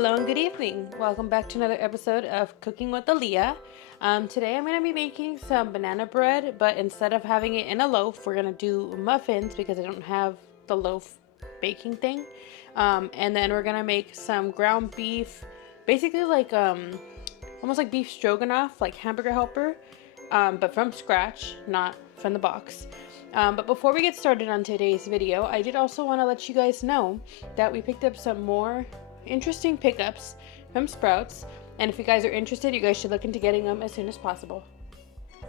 Hello and good evening. Welcome back to another episode of Cooking with Alliah. Today I'm going to be making some banana bread, but instead of having it in a loaf, we're going to do muffins because I don't have the loaf baking thing. And then we're going to make some ground beef, basically like almost like beef stroganoff, like hamburger helper, but from scratch, not from the box. But before we get started on today's video, I did also want to let you guys know that we picked up some more interesting pickups from Sprouts, and if you guys are interested, you guys should look into getting them as soon as possible.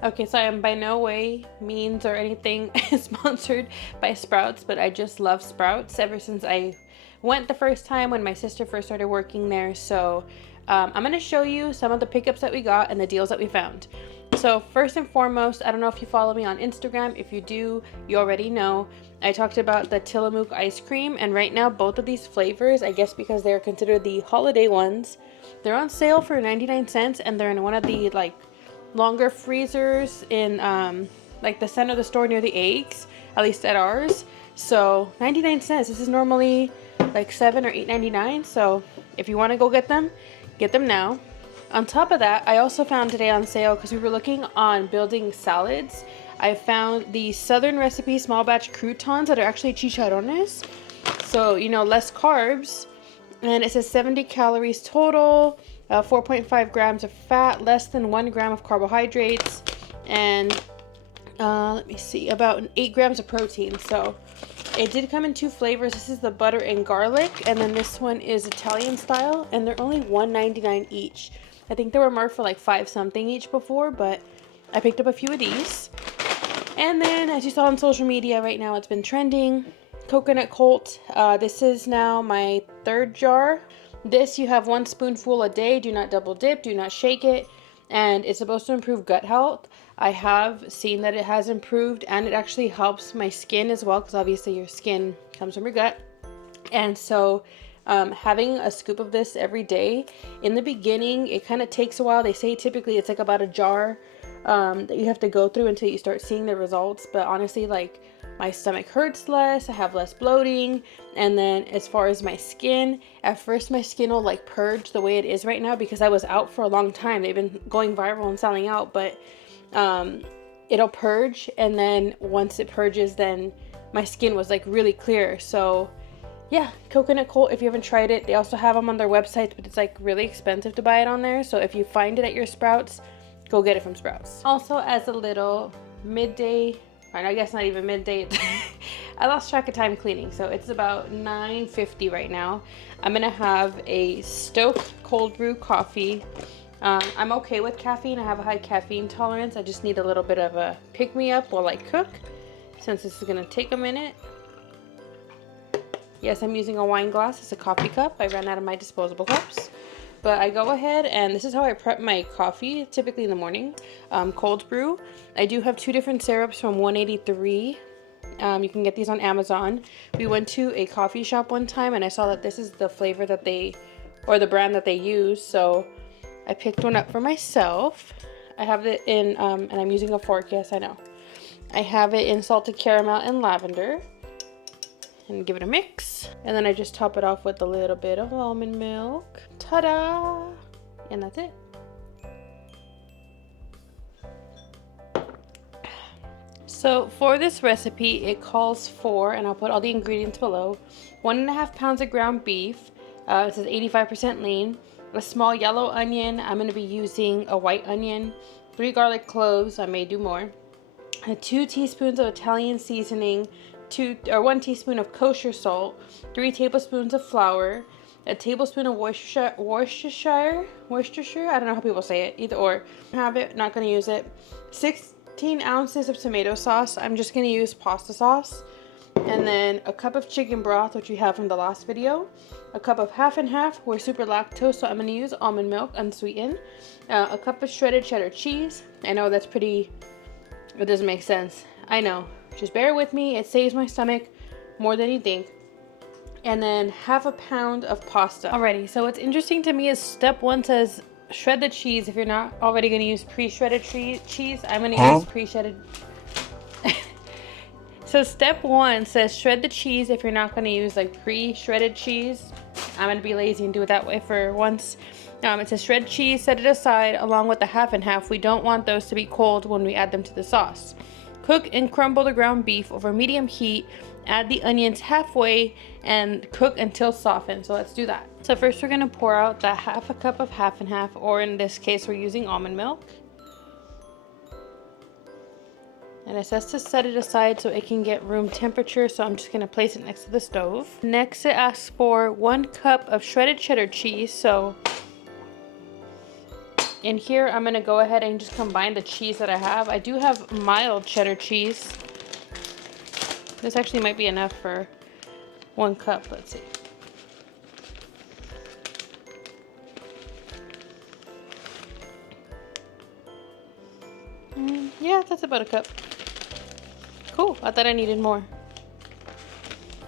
Okay, so I am by no way means or anything sponsored by Sprouts, but I just love Sprouts ever since I went the first time when my sister first started working there. So I'm going to show you some of the pickups that we got and the deals that we found. So first and foremost, I don't know if you follow me on Instagram. If you do, you already know. I talked about the Tillamook ice cream, and right now both of these flavors, I guess because they're considered the holiday ones, they're on sale for 99 cents, and they're in one of the like longer freezers in like the center of the store near the eggs, at least at ours. So 99 cents. This is normally like $7 or $8.99. So if you want to go get them now. On top of that, I also found today on sale, because we were looking on building salads, I found the Southern Recipe small batch croutons that are actually chicharrones. So, you know, less carbs. And it says 70 calories total, 4.5 grams of fat, less than 1 gram of carbohydrates, and let me see, about 8 grams of protein. So it did come in two flavors. This is the butter and garlic, and then this one is Italian style, and they're only $1.99 each. I think they were marked for like 5 something each before, but I picked up a few of these. And then, as you saw on social media, right now it's been trending, coconut colt. This is now my 3rd jar. This, you have 1 spoonful a day. Do not double dip, do not shake it, and it's supposed to improve gut health. I have seen that it has improved, and it actually helps my skin as well, because obviously your skin comes from your gut. And so having a scoop of this every day, in the beginning it kind of takes a while. They say typically it's like about a jar that you have to go through until you start seeing the results, but honestly, like, my stomach hurts less, I have less bloating. And then as far as my skin, at first my skin will like purge the way it is right now, because I was out for a long time. They've been going viral and selling out, but it'll purge, and then once it purges, then my skin was like really clear. So yeah, coconut colt, if you haven't tried it. They also have them on their websites, but it's like really expensive to buy it on there. So if you find it at your Sprouts, go get it from Sprouts. Also, as a little midday, or I guess not even midday, I lost track of time cleaning, so it's about 9:50 right now. I'm gonna have a stoked cold brew coffee. I'm okay with caffeine. I have a high caffeine tolerance. I just need a little bit of a pick-me-up while I cook, since this is gonna take a minute. Yes, I'm using a wine glass as a coffee cup. I ran out of my disposable cups. But I go ahead, and this is how I prep my coffee, typically in the morning. Cold brew. I do have 2 different syrups from 183. You can get these on Amazon. We went to a coffee shop one time, and I saw that this is the flavor that they, or the brand that they use. So I picked one up for myself. I have it in, and I'm using a fork, yes, I know. I have it in salted caramel and lavender. And give it a mix, and then I just top it off with a little bit of almond milk. Ta-da! And that's it. So for this recipe, it calls for, and I'll put all the ingredients below, 1.5 pounds of ground beef. It says 85% lean. A small yellow onion. I'm going to be using a white onion. 3 garlic cloves. I may do more. 2 teaspoons of Italian seasoning. 1 teaspoon of kosher salt, 3 tablespoons of flour, a tablespoon of Worcestershire, I don't know how people say it, either or. Have it, not going to use it. 16 ounces of tomato sauce. I'm just going to use pasta sauce. And then a cup of chicken broth, which we have from the last video. A cup of half and half. We're super lactose, so I'm going to use almond milk, unsweetened. A cup of shredded cheddar cheese. I know that's pretty, it doesn't make sense. I know. Just bear with me. It saves my stomach more than you think. And then 1/2 pound of pasta. Alrighty, so what's interesting to me is step 1 says shred the cheese if you're not already going to use pre-shredded cheese. I'm going to use pre-shredded. So step 1 says shred the cheese if you're not going to use like pre-shredded cheese. I'm gonna be lazy and do it that way for once. It says shred cheese, set it aside along with the half and half. We don't want those to be cold when we add them to the sauce. Cook and crumble the ground beef over medium heat. Add the onions halfway and cook until softened. So let's do that. So first we're gonna pour out that half a cup of half and half, or in this case we're using almond milk. And it says to set it aside so it can get room temperature, so I'm just gonna place it next to the stove. Next it asks for 1 cup of shredded cheddar cheese. So in here I'm gonna go ahead and just combine the cheese that I have. I do have mild cheddar cheese. This actually might be enough for 1 cup, let's see. Yeah, that's about a cup. Cool, I thought I needed more.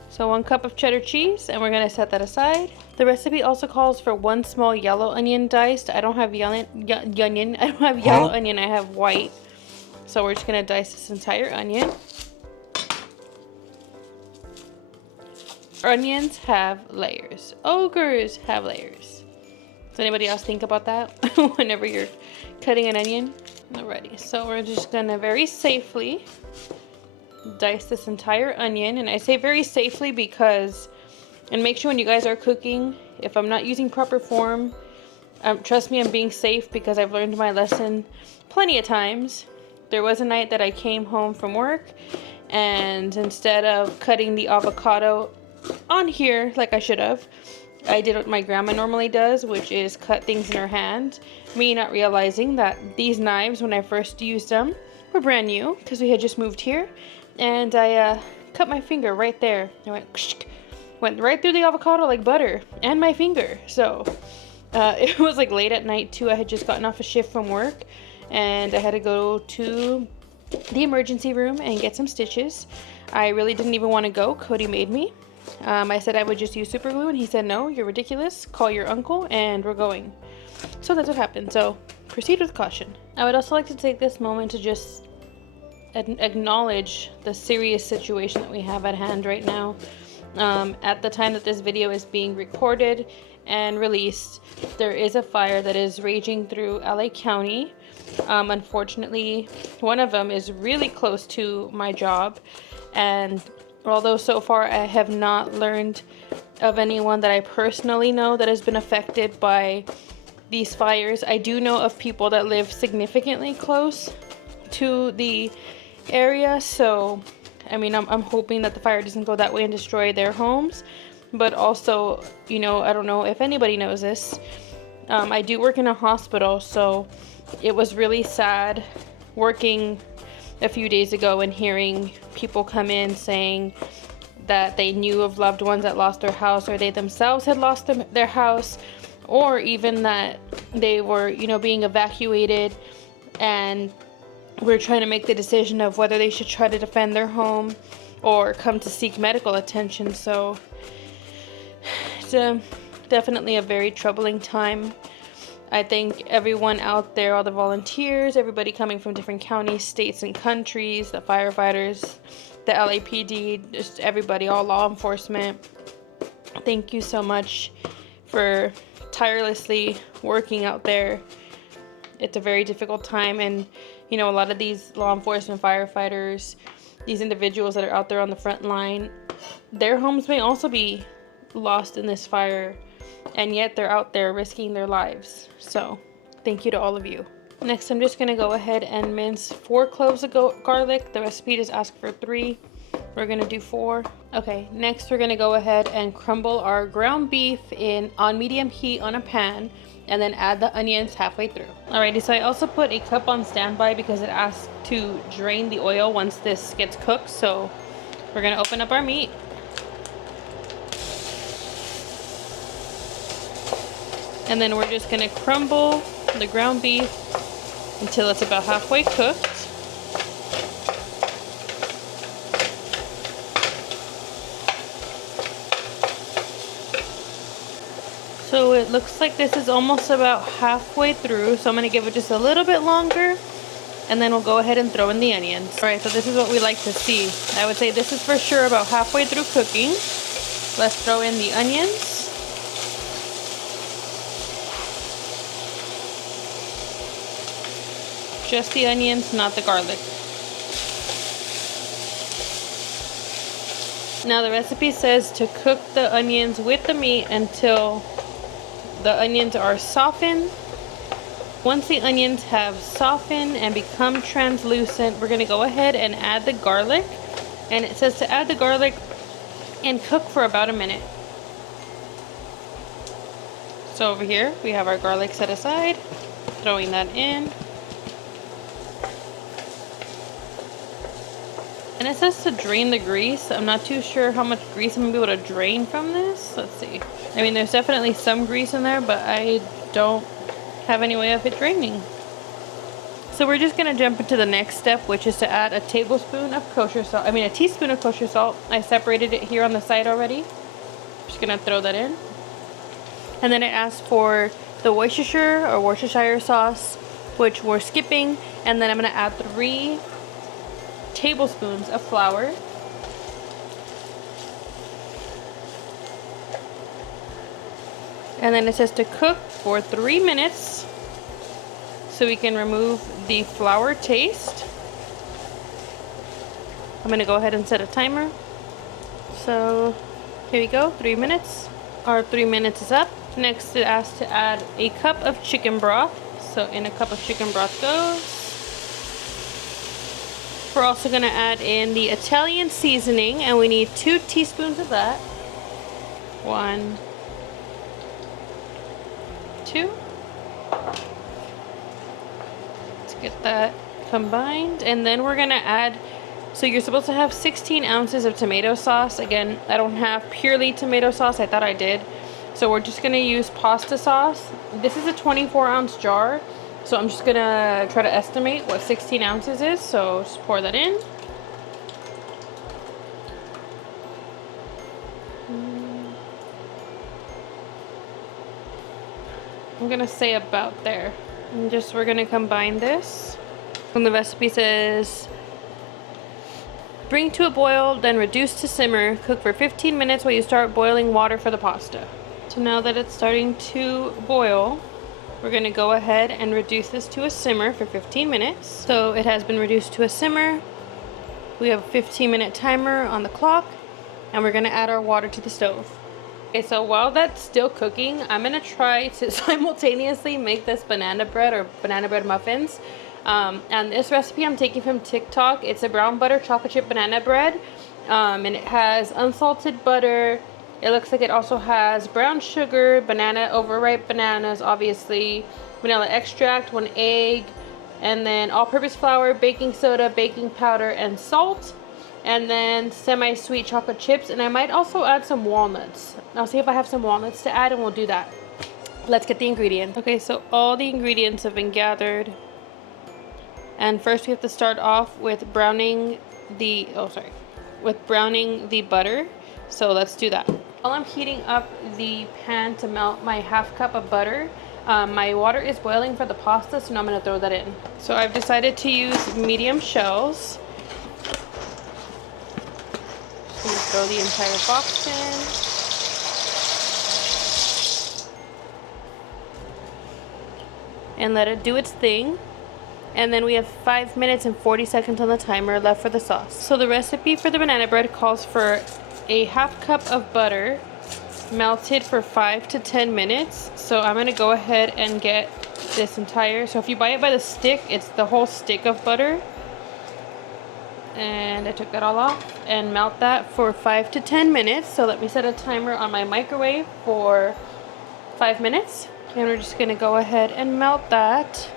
So 1 cup of cheddar cheese, and we're gonna set that aside. The recipe also calls for 1 small yellow onion diced. I don't have yellow onion, I have white. So we're just gonna dice this entire onion. Onions have layers. Ogres have layers. Does anybody else think about that whenever you're cutting an onion? Alrighty, so we're just gonna very safely dice this entire onion. And I say very safely because, and make sure when you guys are cooking, if I'm not using proper form, trust me, I'm being safe because I've learned my lesson plenty of times. There was a night that I came home from work, and instead of cutting the avocado on here like I should have, I did what my grandma normally does, which is cut things in her hand. Me not realizing that these knives, when I first used them, were brand new because we had just moved here, and I cut my finger right there. I went right through the avocado like butter, and my finger. So it was like late at night too. I had just gotten off a shift from work, and I had to go to the emergency room and get some stitches. I really didn't even want to go. Cody made me. I said I would just use super glue, and he said, no, you're ridiculous. Call your uncle, and we're going. So that's what happened. So proceed with caution. I would also like to take this moment to just acknowledge the serious situation that we have at hand right now. At the time that this video is being recorded and released, there is a fire that is raging through LA County. Unfortunately, one of them is really close to my job, and although so far I have not learned of anyone that I personally know that has been affected by these fires, I do know of people that live significantly close to the area. So I mean, I'm hoping that the fire doesn't go that way and destroy their homes. But also, you know, I don't know if anybody knows this, I do work in a hospital, so it was really sad working a few days ago and hearing people come in saying that they knew of loved ones that lost their house, or they themselves had lost their house, or even that they were, you know, being evacuated and we're trying to make the decision of whether they should try to defend their home or come to seek medical attention. So it's definitely a very troubling time. I think everyone out there, all the volunteers, everybody coming from different counties, states, and countries, the firefighters, the LAPD, just everybody, all law enforcement, thank you so much for tirelessly working out there. It's a very difficult time, and you know, a lot of these law enforcement firefighters, these individuals that are out there on the front line, their homes may also be lost in this fire, and yet they're out there risking their lives. So thank you to all of you. Next, I'm just gonna go ahead and mince 4 cloves of garlic. The recipe just asked for 3. We're gonna do 4. Okay, next we're gonna go ahead and crumble our ground beef on medium heat on a pan, and then add the onions halfway through. Alrighty, so I also put a cup on standby because it asks to drain the oil once this gets cooked. So we're gonna open up our meat. And then we're just gonna crumble the ground beef until it's about halfway cooked. So it looks like this is almost about halfway through, so I'm gonna give it just a little bit longer, and then we'll go ahead and throw in the onions. All right, so this is what we like to see. I would say this is for sure about halfway through cooking. Let's throw in the onions. Just the onions, not the garlic. Now the recipe says to cook the onions with the meat until the onions are softened. Once the onions have softened and become translucent, we're going to go ahead and add the garlic. And it says to add the garlic and cook for about a minute. So over here we have our garlic set aside, throwing that in. And it says to drain the grease. I'm not too sure how much grease I'm going to be able to drain from this. Let's see. I mean, there's definitely some grease in there, but I don't have any way of it draining. So we're just going to jump into the next step, which is to add a tablespoon of kosher salt. I mean, a teaspoon of kosher salt. I separated it here on the side already. Just going to throw that in. And then it asks for the Worcestershire sauce, which we're skipping. And then I'm going to add 3 tablespoons of flour. And then it says to cook for 3 minutes so we can remove the flour taste. I'm going to go ahead and set a timer. So here we go, 3 minutes. Our 3 minutes is up. Next it asks to add a cup of chicken broth. So in a cup of chicken broth goes. We're also going to add in the Italian seasoning, and we need 2 teaspoons of that. 1, 2. Let's get that combined, and then we're going to add, so you're supposed to have 16 ounces of tomato sauce. Again, I don't have purely tomato sauce. I thought I did. So we're just going to use pasta sauce. This is a 24-ounce jar. So I'm just gonna try to estimate what 16 ounces is. So just pour that in. I'm gonna say about there. And we're gonna combine this. And the recipe says, bring to a boil, then reduce to simmer. Cook for 15 minutes while you start boiling water for the pasta. So now that it's starting to boil, we're going to go ahead and reduce this to a simmer for 15 minutes. So it has been reduced to a simmer. We have a 15-minute timer on the clock, and we're going to add our water to the stove. Okay, so while that's still cooking, I'm going to try to simultaneously make this banana bread or banana bread muffins. And this recipe I'm taking from TikTok. It's a brown butter chocolate chip banana bread, and it has unsalted butter. It looks like it also has brown sugar, banana, overripe bananas, obviously, vanilla extract, 1 egg, and then all-purpose flour, baking soda, baking powder, and salt, and then semi-sweet chocolate chips, and I might also add some walnuts. I'll see if I have some walnuts to add, and we'll do that. Let's get the ingredients. Okay, so all the ingredients have been gathered, and first we have to start off with browning the butter. So let's do that. While I'm heating up the pan to melt my ½ cup of butter, my water is boiling for the pasta, so now I'm going to throw that in. So I've decided to use medium shells. So you throw the entire box in. And let it do its thing. And then we have 5 minutes and 40 seconds on the timer left for the sauce. So the recipe for the banana bread calls for a ½ cup of butter melted for 5 to 10 minutes. So I'm going to go ahead and get this entire, so if you buy it by the stick, it's the whole stick of butter. And I took that all off and melt that for 5 to 10 minutes. So let me set a timer on my microwave for 5 minutes. And we're just going to go ahead and melt that.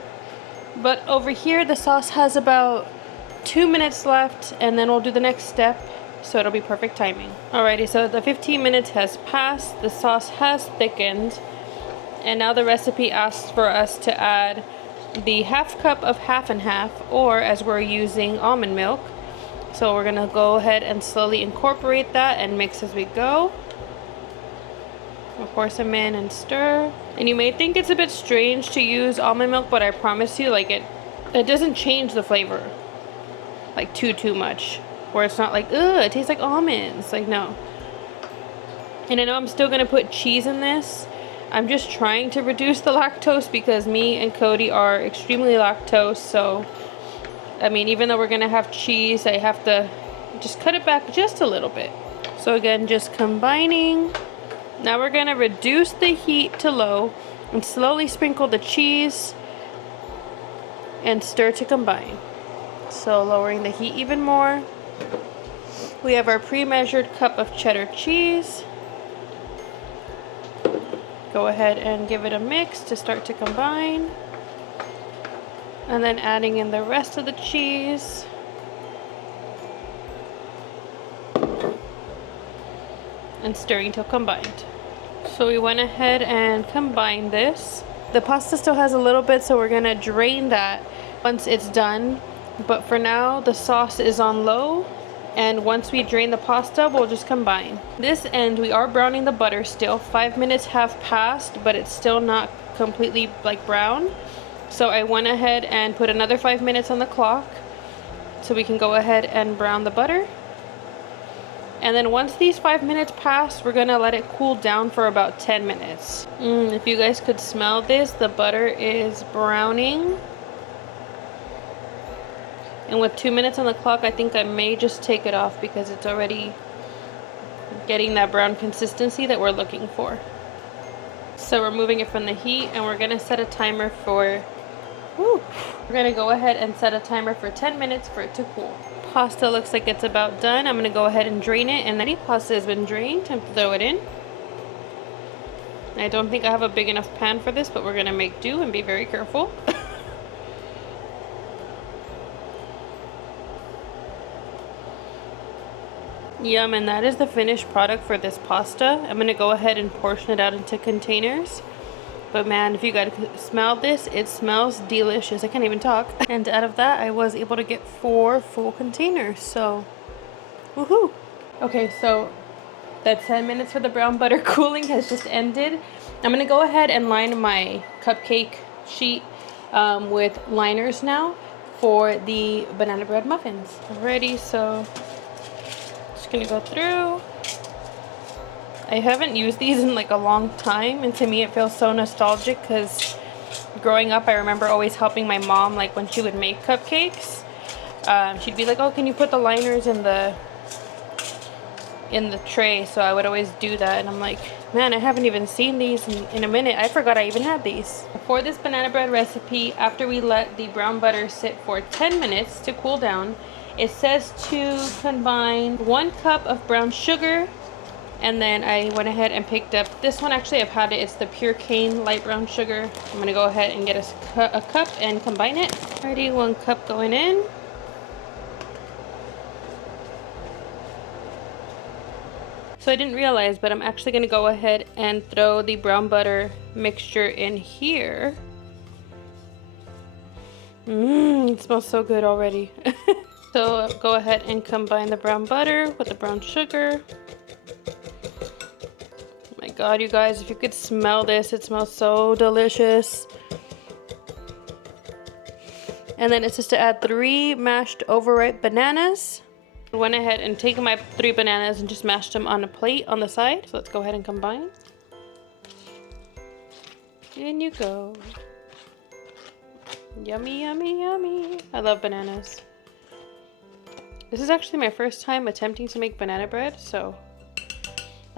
But over here the sauce has about 2 minutes left, and then we'll do the next step. So it'll be perfect timing. Alrighty, so the 15 minutes has passed, the sauce has thickened, and now the recipe asks for us to add the ½ cup of half and half, or as we're using almond milk. So we're gonna go ahead and slowly incorporate that and mix as we go. We'll pour some in and stir. And you may think it's a bit strange to use almond milk, but I promise you, like, it doesn't change the flavor like too much. Where it's not like, ugh, it tastes like almonds. Like, no. And I know I'm still going to put cheese in this. I'm just trying to reduce the lactose because me and Cody are extremely lactose. So, I mean, even though we're gonna have cheese, I have to just cut it back just a little bit. So again, just combining. Now we're gonna reduce the heat to low and slowly sprinkle the cheese and stir to combine. So lowering the heat even more. We have our pre-measured cup of cheddar cheese. Go ahead and give it a mix to start to combine. And then adding in the rest of the cheese. And stirring till combined. So we went ahead and combined this. The pasta still has a little bit, so we're gonna drain that once it's done. But for now, the sauce is on low. And once we drain the pasta, we'll just combine. This end, we are browning the butter still. 5 minutes have passed, but it's still not completely like brown. So I went ahead and put another 5 minutes on the clock so we can go ahead and brown the butter. And then once these 5 minutes pass, we're gonna let it cool down for about 10 minutes. If you guys could smell this, the butter is browning. And with 2 minutes on the clock, I think I may just take it off because it's already getting that brown consistency that we're looking for. So we're moving it from the heat and we're gonna set a timer for, we're gonna go ahead and set a timer for 10 minutes for it to cool. Pasta looks like it's about done. I'm gonna go ahead and drain it, and then the pasta has been drained. Time to throw it in. I don't think I have a big enough pan for this, but we're gonna make do and be very careful. Yum, and that is the finished product for this pasta. I'm gonna go ahead and portion it out into containers. But man, if you guys smell this, it smells delicious. I can't even talk. And out of that, I was able to get 4 full containers. So, woohoo! Okay, so that 10 minutes for the brown butter cooling has just ended. I'm gonna go ahead and line my cupcake sheet with liners now for the banana bread muffins. Alrighty, so just gonna go through. I haven't used these in like a long time, and to me it feels so nostalgic because growing up I remember always helping my mom, like when she would make cupcakes. She'd be like, oh, can you put the liners in the tray? So I would always do that, and I'm like, man, I haven't even seen these in a minute. I forgot I even had these. For this banana bread recipe, after we let the brown butter sit for 10 minutes to cool down, it says to combine 1 cup of brown sugar. And then I went ahead and picked up this one. Actually, I've had it. It's the pure cane light brown sugar. I'm gonna go ahead and get a cup and combine it. Already 1 cup going in. So I didn't realize, but I'm actually gonna go ahead and throw the brown butter mixture in here. It smells so good already. So go ahead and combine the brown butter with the brown sugar. God, you guys, if you could smell this, it smells so delicious. And then it's just to add 3 mashed overripe bananas. I went ahead and taken my 3 bananas and just mashed them on a plate on the side. So let's go ahead and combine. In you go. Yummy, yummy, yummy. I love bananas. This is actually my first time attempting to make banana bread, so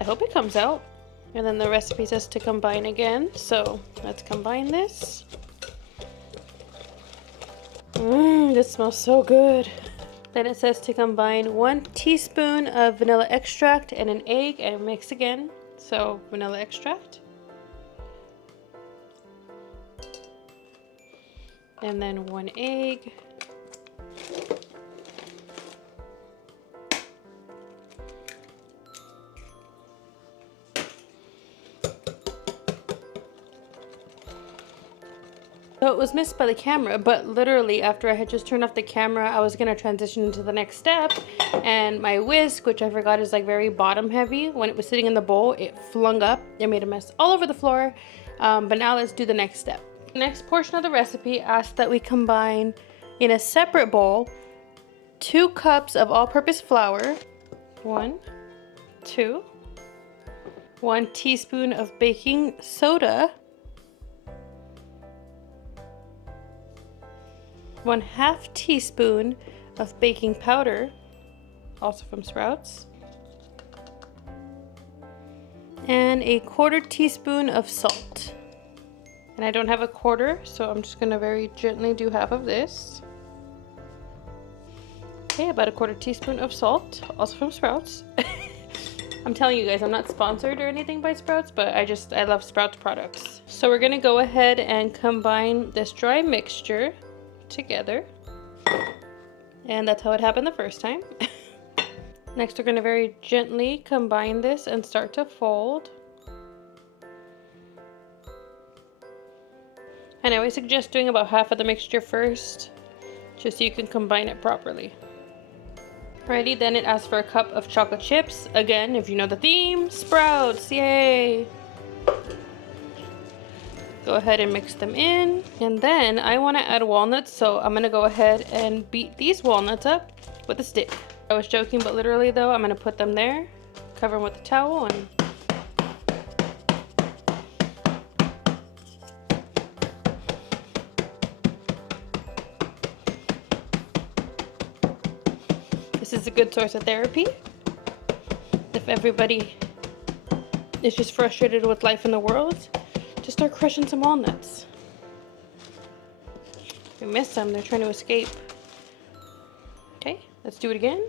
I hope it comes out. And then the recipe says to combine again, so let's combine this. This smells so good. Then it says to combine 1 teaspoon of vanilla extract and an egg and mix again. So vanilla extract. And then 1 egg. So it was missed by the camera, but literally after I had just turned off the camera, I was going to transition into the next step, and my whisk, which I forgot is like very bottom heavy, when it was sitting in the bowl, it flung up. It made a mess all over the floor, but now let's do the next step. The next portion of the recipe asks that we combine in a separate bowl 2 cups of all-purpose flour, 1, 2, 1 teaspoon of baking soda, 1/2 teaspoon of baking powder, also from Sprouts, and 1/4 teaspoon of salt. And I don't have a quarter, so I'm just gonna very gently do half of this. Okay, about 1/4 teaspoon of salt, also from Sprouts. I'm telling you guys, I'm not sponsored or anything by Sprouts, but I love Sprouts products. So we're gonna go ahead and combine this dry mixture together. And that's how it happened the first time. Next, we're gonna very gently combine this and start to fold. And I always suggest doing about half of the mixture first, just so you can combine it properly. Alrighty, then it asks for a cup of chocolate chips. Again, if you know the theme, Sprouts, yay! Go ahead and mix them in. And then I want to add walnuts, so I'm going to go ahead and beat these walnuts up with a stick. I was joking, but literally though, I'm going to put them there, cover them with a towel, and this is a good source of therapy. If everybody is just frustrated with life in the world, just start crushing some walnuts. We miss them, they're trying to escape. Okay, let's do it again.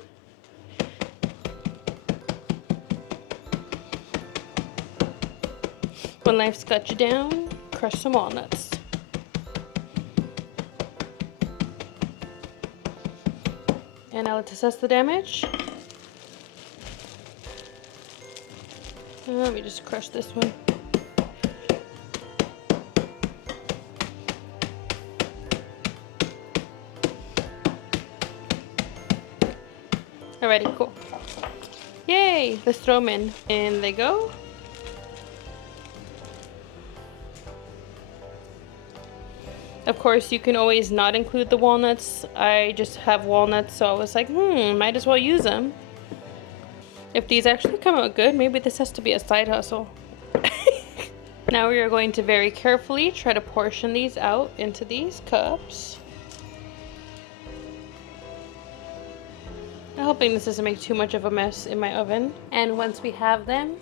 When life's got you down, crush some walnuts. And now let's assess the damage. Let me just crush this one. Alrighty, cool. Yay! Let's throw them in. In they go. Of course, you can always not include the walnuts. I just have walnuts, so I was like, might as well use them. If these actually come out good, maybe this has to be a side hustle. Now we are going to very carefully try to portion these out into these cups. I'm hoping this doesn't make too much of a mess in my oven. And once we have them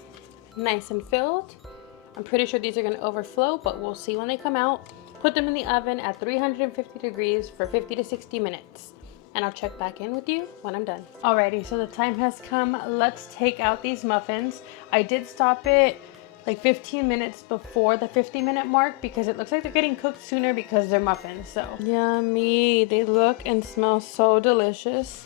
nice and filled, I'm pretty sure these are going to overflow, but we'll see when they come out. Put them in the oven at 350 degrees for 50 to 60 minutes. And I'll check back in with you when I'm done. Alrighty, so the time has come. Let's take out these muffins. I did stop it like 15 minutes before the 50-minute mark because it looks like they're getting cooked sooner because they're muffins, so. Yummy, they look and smell so delicious.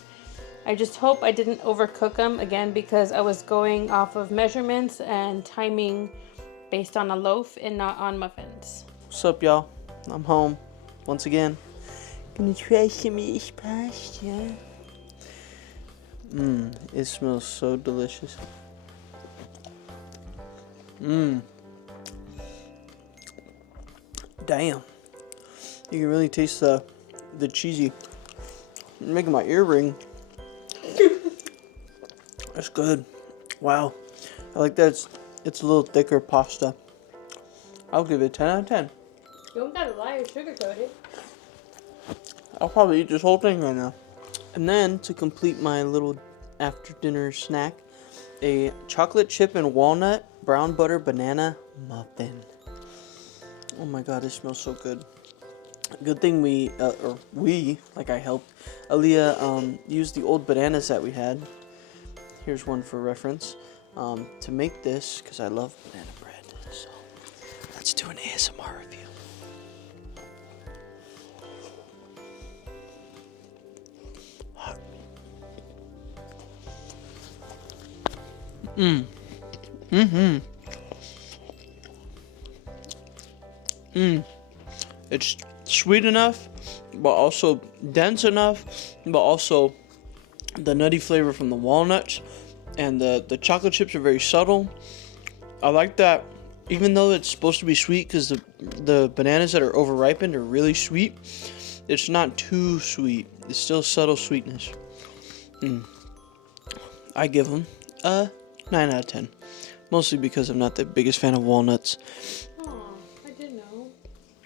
I just hope I didn't overcook them again because I was going off of measurements and timing based on a loaf and not on muffins. What's up, y'all? I'm home once again. Gonna try some of this pasta. It smells so delicious. Damn. You can really taste the cheesy. You're making my ear ring. That's good. Wow. I like that it's a little thicker pasta. I'll give it a 10 out of 10. You don't gotta lie or sugarcoat it. I'll probably eat this whole thing right now. And then, to complete my little after dinner snack, a chocolate chip and walnut brown butter banana muffin. Oh my god, it smells so good. Good thing I helped Alliah use the old bananas that we had. Here's one for reference. To make this, because I love banana bread. So, let's do an ASMR review. It's sweet enough, but also dense enough, but also the nutty flavor from the walnuts and the chocolate chips are very subtle. I like that, even though it's supposed to be sweet because the bananas that are overripened are really sweet, it's not too sweet. It's still subtle sweetness. I give them a 9 out of 10. Mostly because I'm not the biggest fan of walnuts. Oh, I didn't know.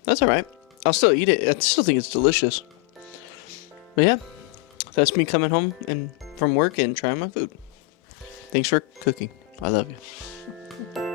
That's all right. I'll still eat it. I still think it's delicious. But yeah, that's me coming home and from work and trying my food. Thanks for cooking. I love you.